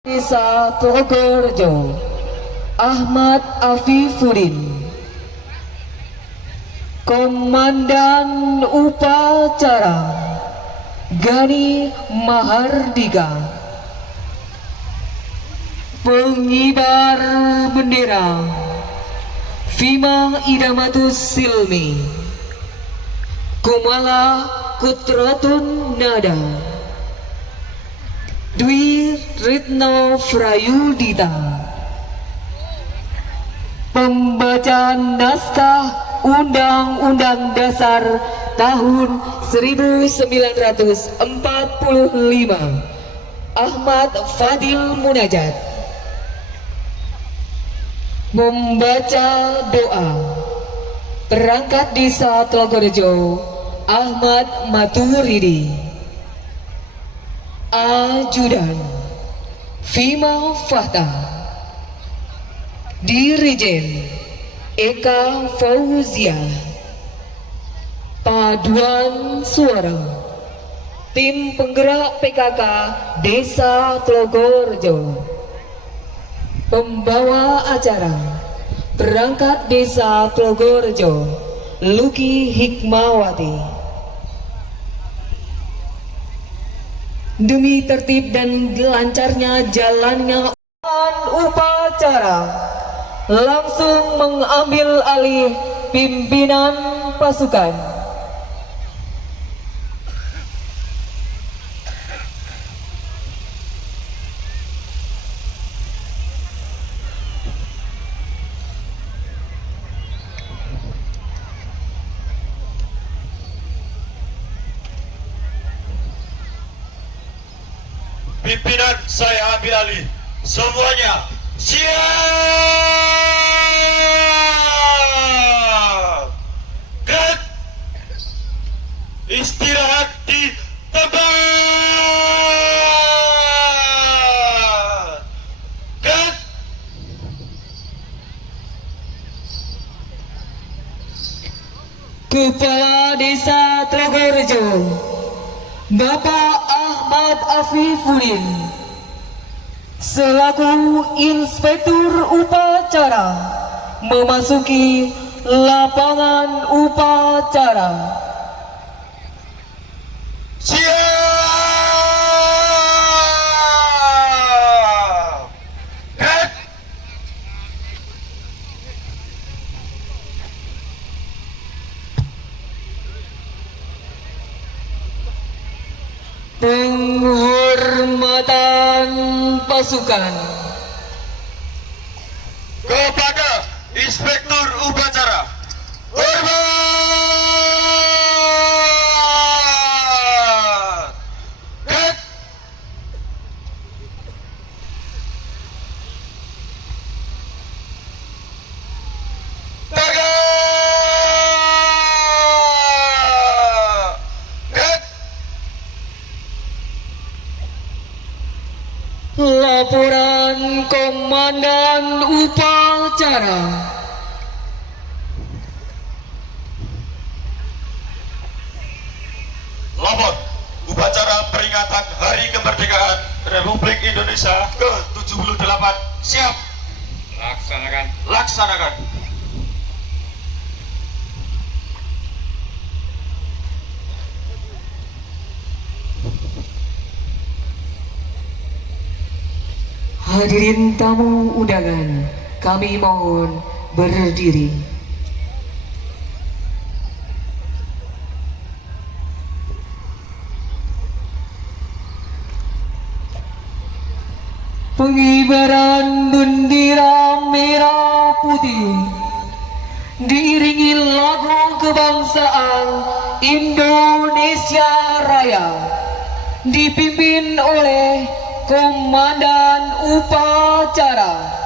Desa Purworejo, Ahmad Afifuddin, Komandan Upacara Gani Mahardika, Pengibar Bendera Fima Idamatus Silmi, Kumala Kutratun Nada, Dwi Ritno Prayudita, pembaca naskah Undang-Undang Dasar tahun 1945, Ahmad Fadil Munajat. Membaca doa perangkat desa Purworejo, Ahmad Maturidi. Ajudan Fima Fahta, Dirijen Eka Fauzia, paduan suara tim penggerak PKK Desa Purworejo, pembawa acara perangkat Desa Purworejo Luki Hikmawati. Demi tertib dan lancarnya jalannya upacara, langsung mengambil alih pimpinan pasukan. Pimpinan saya ambil alih. Semuanya siap. Gerak. Istirahat di tempat. Gerak. Kepala Desa Purworejo, Bapak Ahmad Afifuddin, selaku Inspektur Upacara, memasuki lapangan upacara. Siap. Gerak. Penghormatan pasukan Kepada Inspektur Upacara. Hormat. Gerak. Tegak. Gerak. laporan Komandan Upacara. Lapor upacara peringatan Hari Kemerdekaan Republik Indonesia ke-78. Siap. Laksanakan. Laksanakan. Hadirin tamu undangan, kami mohon berdiri. Pengibaran bendera merah putih diiringi lagu kebangsaan Indonesia Raya, dipimpin oleh Komandan Upacara.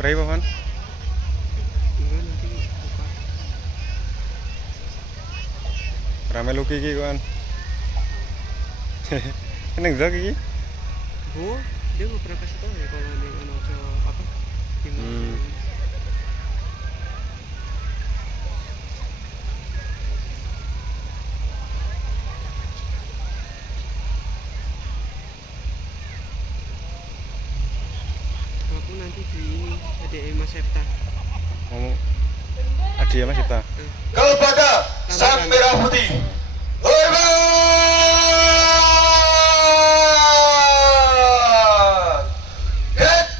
Pray pa man. Enggak nanti buka. Rame lu kiki kan. Neng zak kiki. Oh, dia nggak pernah kasih tahu ya kalau ini announce apa gimana. Aku nanti di ini ada Mas Septa. Ngomong. Adi ya Mas Cipta. Kepada Sang Merah Putih, hormat. Get.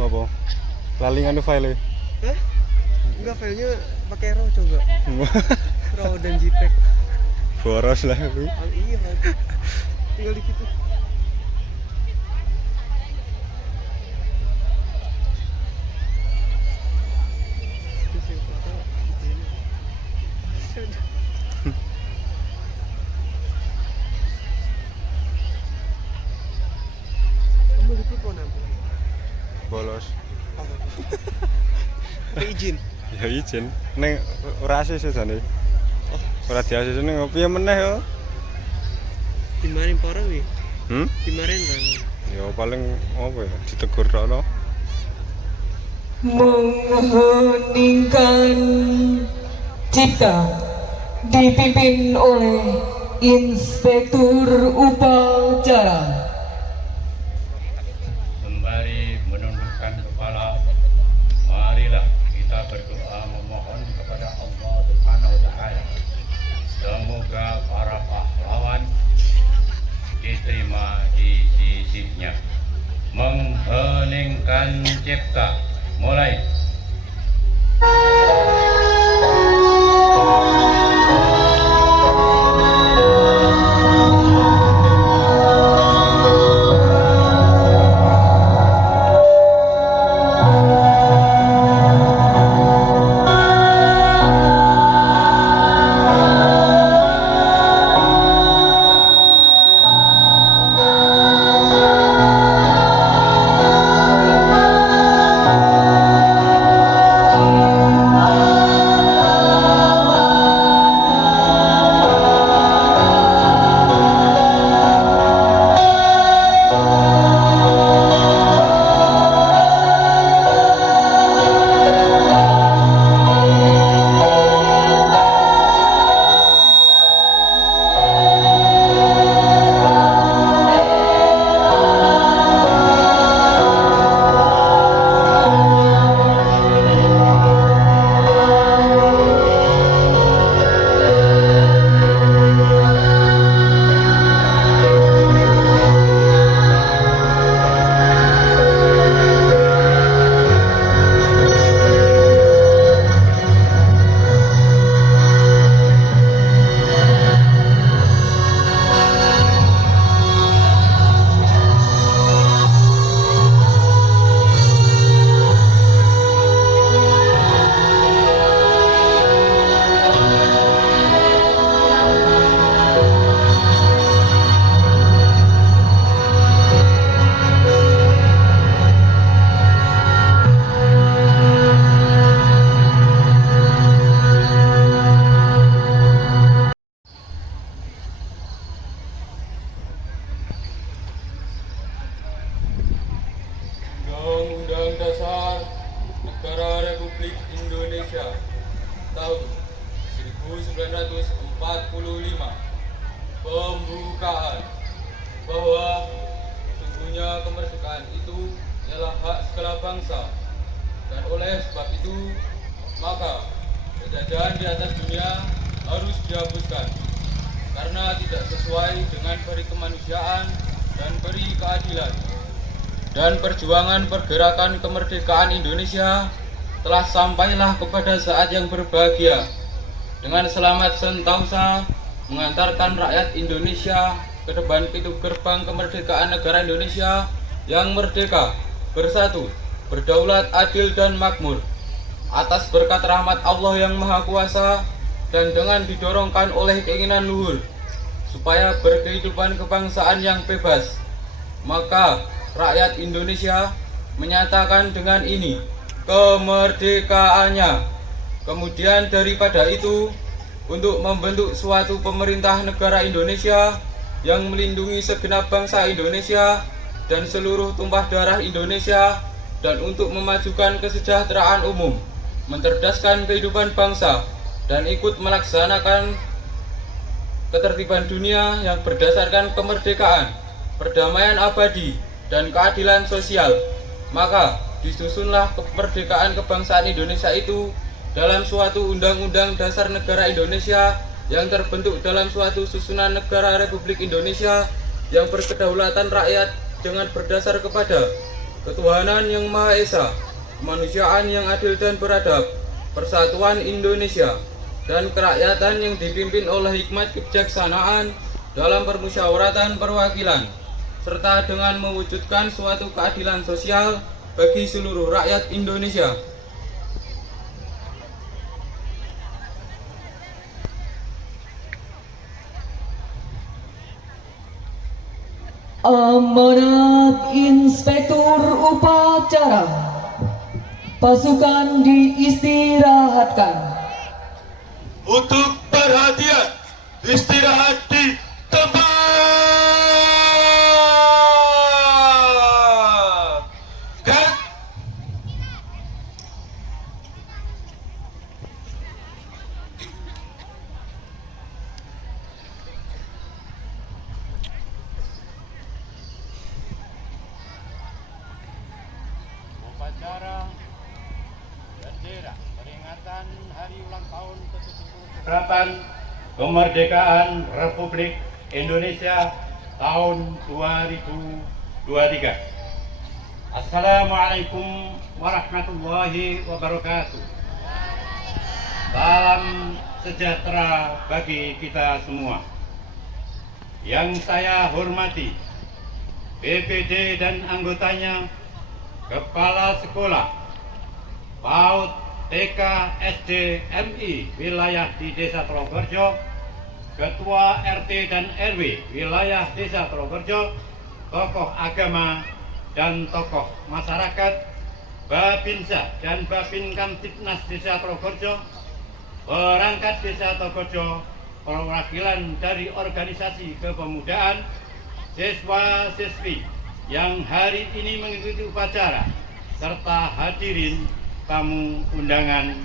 Apa? Lali nganu file. Hah? Enggak, filenya pakai RAW coba. RAW dan JPEG. Boros lah. Iya, tinggal dikit tuh. Terus yang foto begini. Kamu liput mau nampil? Bolos. Apa? Apa izin? Ya izin. Neng ora asis jane. Oh, Ora diasis ning piye meneh yo. dimarahin parah wi? Hmm? Dimarahin kan? Ya paling apa ya ditegur tok no. Mengheningkan cipta dipimpin oleh Inspektur Upacara. Sembari menundukkan kepala, marilah kita berdoa memohon kepada Allah Subhanahu wa Ta'ala. Semoga para pahlawan diterima di sisinya. Mengheningkan cipta, mulai. itu, maka penjajahan di atas dunia harus dihapuskan karena tidak sesuai dengan peri kemanusiaan dan peri keadilan. Dan perjuangan pergerakan kemerdekaan Indonesia telah sampailah kepada saat yang berbahagia dengan selamat sentosa mengantarkan rakyat Indonesia ke depan pintu gerbang kemerdekaan negara Indonesia yang merdeka, bersatu, berdaulat, adil dan makmur. Atas berkat rahmat Allah yang Maha Kuasa dan dengan didorongkan oleh keinginan luhur supaya berkehidupan kebangsaan yang bebas, maka rakyat Indonesia menyatakan dengan ini kemerdekaannya. Kemudian daripada itu, untuk membentuk suatu pemerintah negara Indonesia yang melindungi segenap bangsa Indonesia dan seluruh tumpah darah Indonesia, dan untuk memajukan kesejahteraan umum, mencerdaskan kehidupan bangsa, dan ikut melaksanakan ketertiban dunia yang berdasarkan kemerdekaan, perdamaian abadi, dan keadilan sosial. Maka disusunlah kemerdekaan kebangsaan Indonesia itu dalam suatu Undang-Undang Dasar Negara Indonesia yang terbentuk dalam suatu susunan negara Republik Indonesia yang berkedaulatan rakyat dengan berdasar kepada ketuhanan yang Maha Esa, kemanusiaan yang adil dan beradab, persatuan Indonesia, dan kerakyatan yang dipimpin oleh hikmat kebijaksanaan dalam permusyawaratan perwakilan, serta dengan mewujudkan suatu keadilan sosial bagi seluruh rakyat Indonesia. Amanat Inspektur Upacara. Pasukan diistirahatkan. Untuk perhatian, istirahat di tempat. Cut. Upacara bendera peringatan hari ulang tahun ke-70 kemerdekaan Republik Indonesia tahun 2023. Assalamualaikum warahmatullahi wabarakatuh. Salam sejahtera bagi kita semua. Yang saya hormati BPD dan anggotanya, Kepala Sekolah PAUD TK SD MI wilayah di Desa Trogorejo, Ketua RT dan RW wilayah Desa Trogorejo, tokoh agama dan tokoh masyarakat, Babinsa dan Babin Kamtibnas Desa Trogorejo, perangkat Desa Trogorejo, perwakilan dari organisasi kepemudaan, siswa-siswi yang hari ini mengikuti upacara, serta hadirin tamu undangan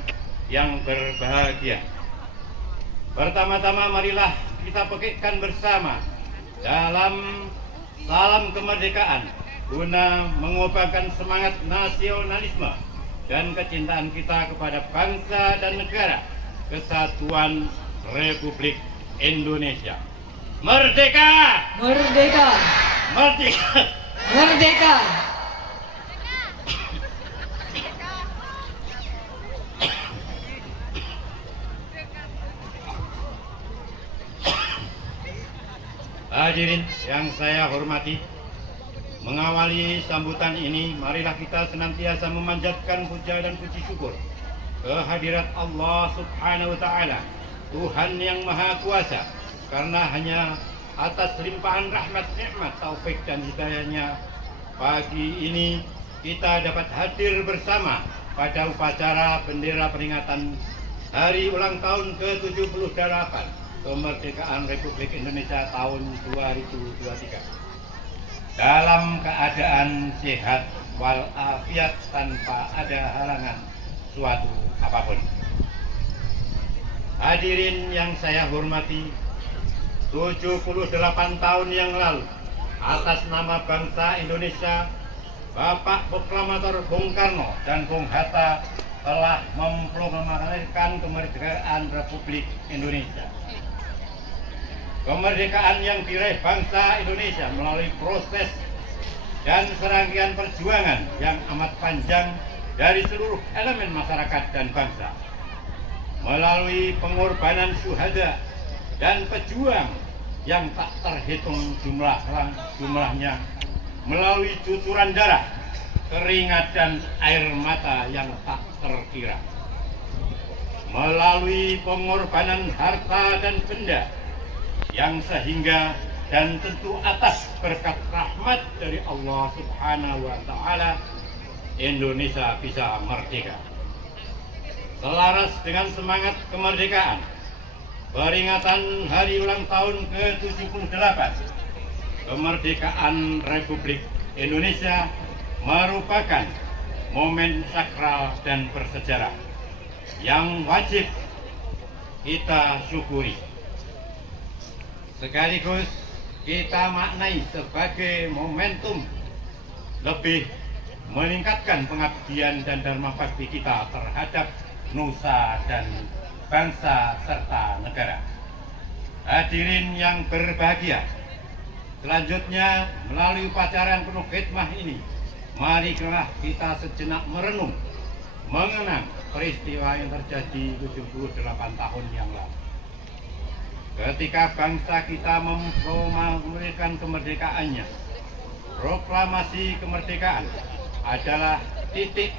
yang berbahagia. Pertama-tama marilah kita petikkan bersama dalam salam kemerdekaan guna mengobarkan semangat nasionalisme dan kecintaan kita kepada bangsa dan negara kesatuan Republik Indonesia. Merdeka! Merdeka! Merdeka! Merdeka! Hadirin yang saya hormati, mengawali sambutan ini, marilah kita senantiasa memanjatkan puja dan puji syukur kehadirat Allah Subhanahu wa Ta'ala, Tuhan yang Maha Kuasa, karena hanya atas limpahan rahmat, nikmat, taufik dan hidayahnya pagi ini kita dapat hadir bersama pada upacara bendera peringatan hari ulang tahun ke-78 kemerdekaan Republik Indonesia tahun 2023 dalam keadaan sehat walafiat tanpa ada halangan suatu apapun. Hadirin yang saya hormati, 78 tahun yang lalu atas nama bangsa Indonesia, Bapak Proklamator Bung Karno dan Bung Hatta telah memproklamasikan kemerdekaan Republik Indonesia. Kemerdekaan yang diraih bangsa Indonesia melalui proses dan serangkaian perjuangan yang amat panjang dari seluruh elemen masyarakat dan bangsa. Melalui pengorbanan syuhada dan pejuang yang tak terhitung jumlahnya, melalui cucuran darah, keringat dan air mata yang tak terkira, melalui pengorbanan harta dan benda yang sehingga dan tentu atas berkat rahmat dari Allah Subhanahu wa Ta'ala, Indonesia bisa merdeka. Selaras dengan semangat kemerdekaan, peringatan hari ulang tahun ke-78 kemerdekaan Republik Indonesia merupakan momen sakral dan bersejarah yang wajib kita syukuri. Sekaligus kita maknai sebagai momentum lebih meningkatkan pengabdian dan dharma bakti kita terhadap nusa dan bangsa serta negara. Hadirin yang berbahagia, selanjutnya melalui upacara yang penuh khidmah ini, marilah kita sejenak merenung, mengenang peristiwa yang terjadi 78 tahun yang lalu. Ketika bangsa kita memproklamasikan kemerdekaannya, proklamasi kemerdekaan adalah titik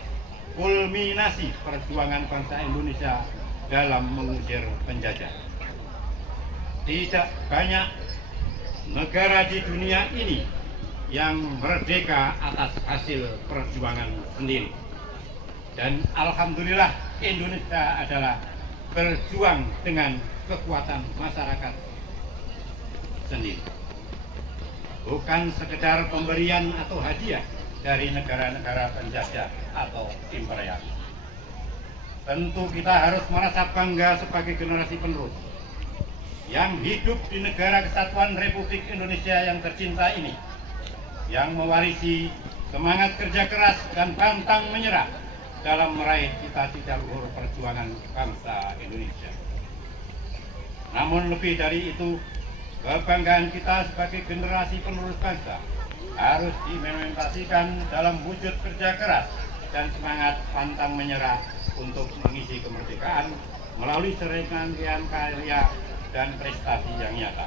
kulminasi perjuangan bangsa Indonesia dalam mengusir penjajah. Tidak banyak negara di dunia ini yang merdeka atas hasil perjuangan sendiri. Dan alhamdulillah Indonesia adalah berjuang dengan kekuatan masyarakat sendiri. Bukan sekedar pemberian atau hadiah dari negara-negara penjajah atau imperialis. Tentu kita harus merasa bangga sebagai generasi penerus yang hidup di negara kesatuan Republik Indonesia yang tercinta ini, yang mewarisi semangat kerja keras dan pantang menyerah dalam meraih cita-cita luhur perjuangan bangsa Indonesia. Namun lebih dari itu, kebanggaan kita sebagai generasi penerus bangsa harus diimplementasikan dalam wujud kerja keras dan semangat pantang menyerah untuk mengisi kemerdekaan melalui serangkaian karya dan prestasi yang nyata.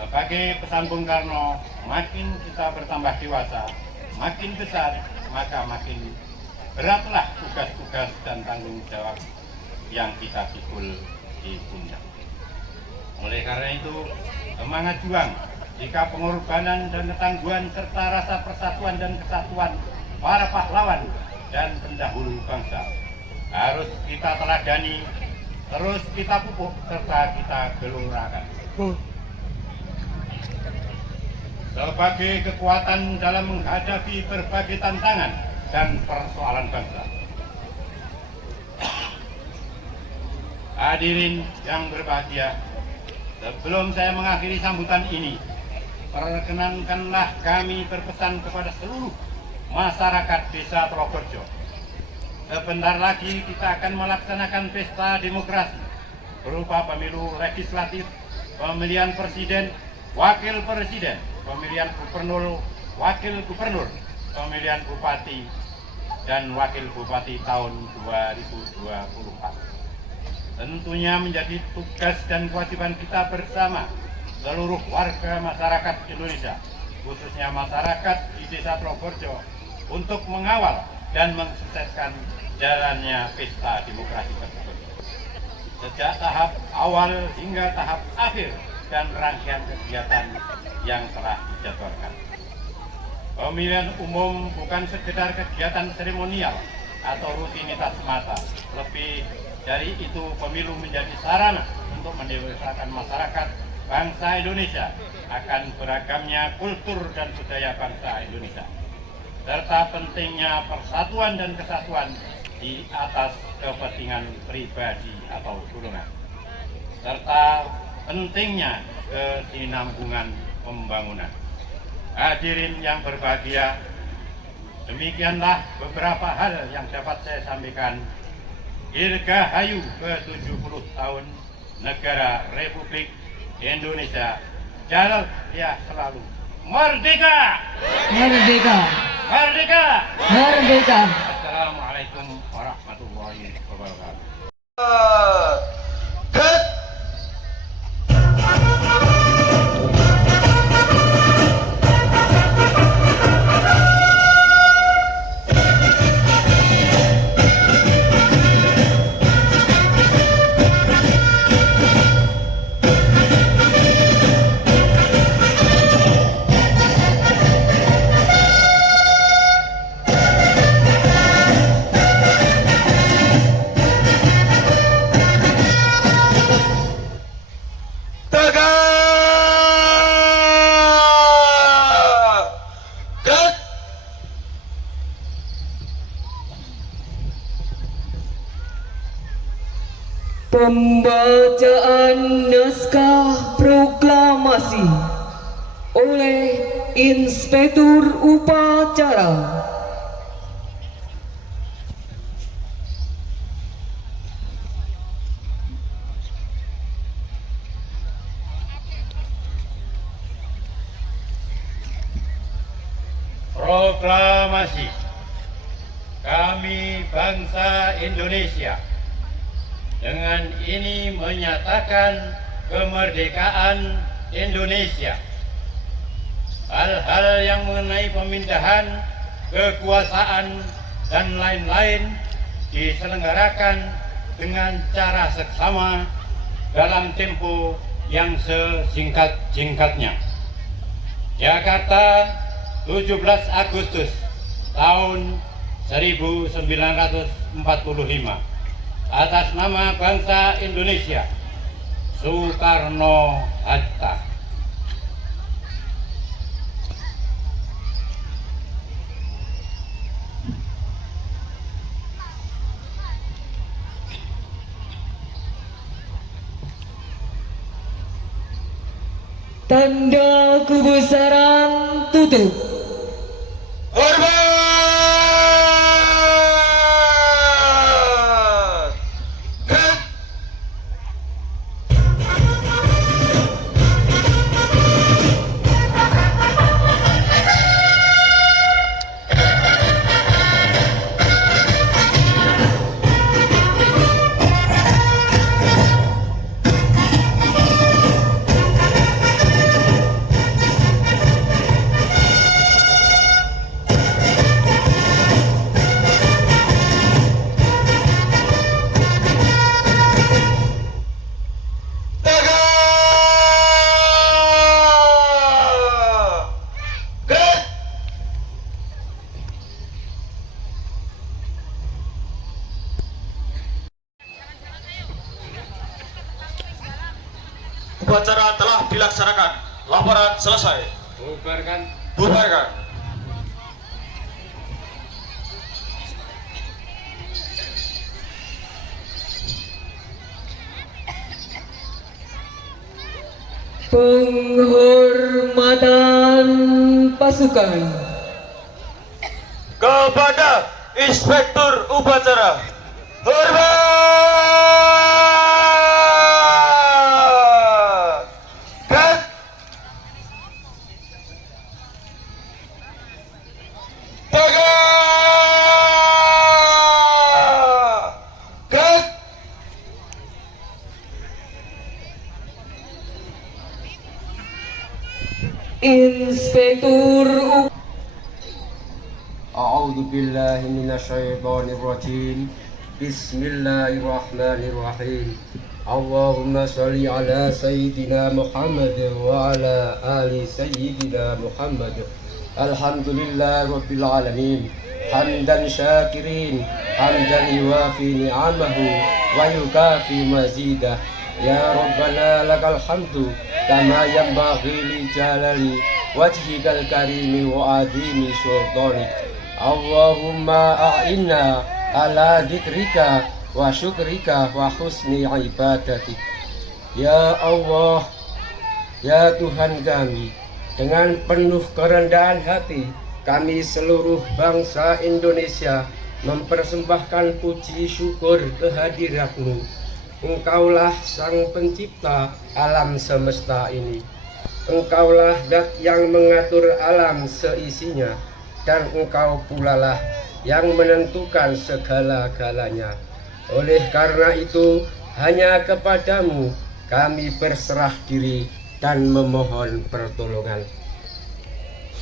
Sebagai pesan Bung Karno, makin kita bertambah dewasa, makin besar, maka makin beratlah tugas-tugas dan tanggung jawab yang kita pikul di pundak. Oleh karena itu, semangat juang, jika pengorbanan dan ketangguhan serta rasa persatuan dan kesatuan para pahlawan dan pendahulu bangsa harus kita teladani, terus kita pupuk serta kita gelurakan. Sebagai kekuatan dalam menghadapi berbagai tantangan dan persoalan bangsa. Hadirin yang berbahagia, sebelum saya mengakhiri sambutan ini, perkenankanlah kami berpesan kepada seluruh masyarakat Desa Trogorejo. Sebentar lagi kita akan melaksanakan pesta demokrasi berupa pemilu legislatif, pemilihan presiden, wakil presiden, pemilihan gubernur, wakil gubernur, pemilihan bupati, dan wakil bupati tahun 2024. Tentunya menjadi tugas dan kewajiban kita bersama seluruh warga masyarakat Indonesia, khususnya masyarakat di Desa Trogorejo, untuk mengawal dan mensukseskan jalannya pesta demokrasi tersebut. Sejak tahap awal hingga tahap akhir dan rangkaian kegiatan yang telah dijadwalkan. Pemilihan umum bukan sekedar kegiatan seremonial atau rutinitas semata. Lebih dari itu, pemilu menjadi sarana untuk mendewasakan masyarakat bangsa Indonesia akan beragamnya kultur dan budaya bangsa Indonesia, serta pentingnya persatuan dan kesatuan di atas kepentingan pribadi atau golongan, serta pentingnya kesinambungan pembangunan. Hadirin yang berbahagia, Demikianlah beberapa hal yang dapat saya sampaikan. Dirgahayu ke-70 tahun Negara Republik Indonesia. Jalan ya selalu merdeka! Merdeka! Merdeka! Merdeka! Assalamualaikum warahmatullahi wabarakatuh. Cut! Tegak! Cut! Pembacaan naskah proklamasi oleh Inspektur Upacara. Proklamasi. Kami bangsa Indonesia dengan ini menyatakan kemerdekaan Indonesia. Hal-hal yang mengenai pemindahan kekuasaan dan lain-lain diselenggarakan dengan cara seksama dalam tempo yang sesingkat-singkatnya. Jakarta, 17 Agustus tahun 1945. Atas nama bangsa Indonesia, Soekarno-Hatta. Tanda kebesaran tutup. Hormat! Cut! Tegak! Cut! Upacara telah dilaksanakan. Laporan selesai. Bubarkan. Bubarkan. Penghormatan pasukan. Kepada Inspektur Upacara. Hormat! Cut! Tegak! Cut! Inspektur Upacara. أعوذ بالله من الشيطان الرجيم بسم الله الرحمن الرحيم اللهم صل على سيدنا محمد وعلى آل سيدنا محمد الحمد لله رب العالمين حمدا شاكرين حمدا يوافي نعمه ويكافي مزيده يا ربنا لك الحمد كما ينبغي لجلال وجهك الكريم وعظيم سلطانك اللهم أعنا على ذكرك وشكرك وحسن عبادتك. Ya Allah, ya Tuhan kami, dengan penuh kerendahan hati kami seluruh bangsa Indonesia mempersembahkan puji syukur kehadirat-Mu. Engkaulah Sang Pencipta alam semesta ini. Engkaulah Zat yang mengatur alam seisinya, dan Engkau pula lah yang menentukan segala-galanya. Oleh karena itu, hanya kepadamu kami berserah diri dan memohon pertolongan.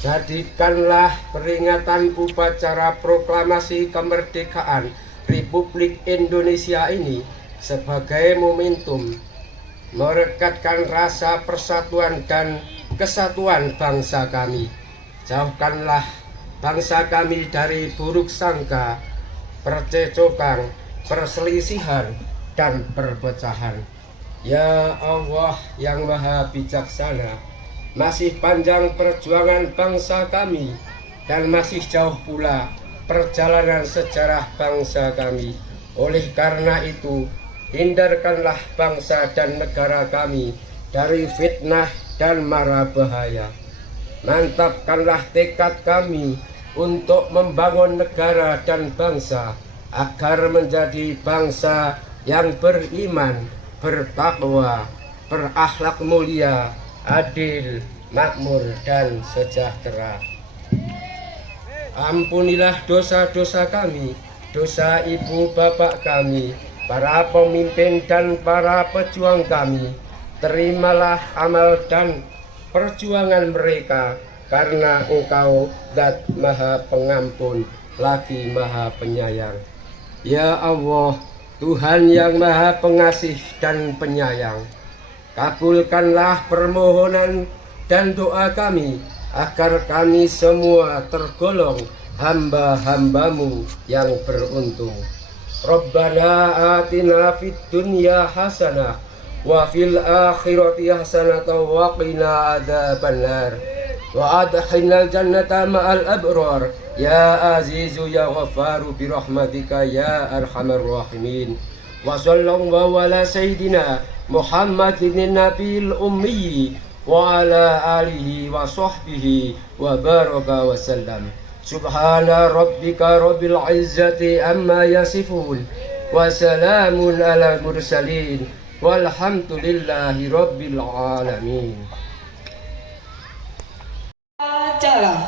Jadikanlah peringatan upacara proklamasi kemerdekaan Republik Indonesia ini sebagai momentum merekatkan rasa persatuan dan kesatuan bangsa kami. Jauhkanlah bangsa kami dari buruk sangka, percecokan, perselisihan, dan perpecahan. Ya Allah yang Maha Bijaksana, masih panjang perjuangan bangsa kami dan masih jauh pula perjalanan sejarah bangsa kami. Oleh karena itu, hindarkanlah bangsa dan negara kami dari fitnah dan mara bahaya. Mantapkanlah tekad kami untuk membangun negara dan bangsa agar menjadi bangsa yang beriman, bertakwa, berakhlak mulia, adil, makmur, dan sejahtera. Ampunilah dosa-dosa kami, dosa ibu bapak kami, para pemimpin dan para pejuang kami. Terimalah amal dan perjuangan mereka, karena Engkau Zat Maha Pengampun lagi Maha Penyayang. Ya Allah, Tuhan yang Maha Pengasih dan Penyayang, kabulkanlah permohonan dan doa kami agar kami semua tergolong hamba-hambamu yang beruntung. Rabbana atina fid dunya hasanah wa fil akhirati hasanah wa qina adzabannar wa adkhilnal jannata ma'al abrar ya azizu ya ghafaru bi rahmatika ya arhamar rahimin. Wa sallallahu ala sayyidina Muhammadin nabiyil ummi wa ala alihi wa sahbihi wa baraka wa sallam. Subhana rabbika rabbil izzati amma yasifun wa salamun ala mursalin walhamdulillahi rabbil alamin. Jalan.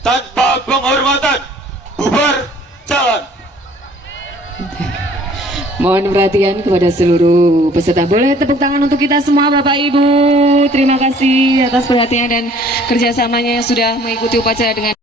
Tanpa penghormatan, bubar jalan. Mohon perhatian kepada seluruh peserta. Boleh tepuk tangan untuk kita semua Bapak Ibu. Terima kasih atas perhatian dan kerjasamanya yang sudah mengikuti upacara dengan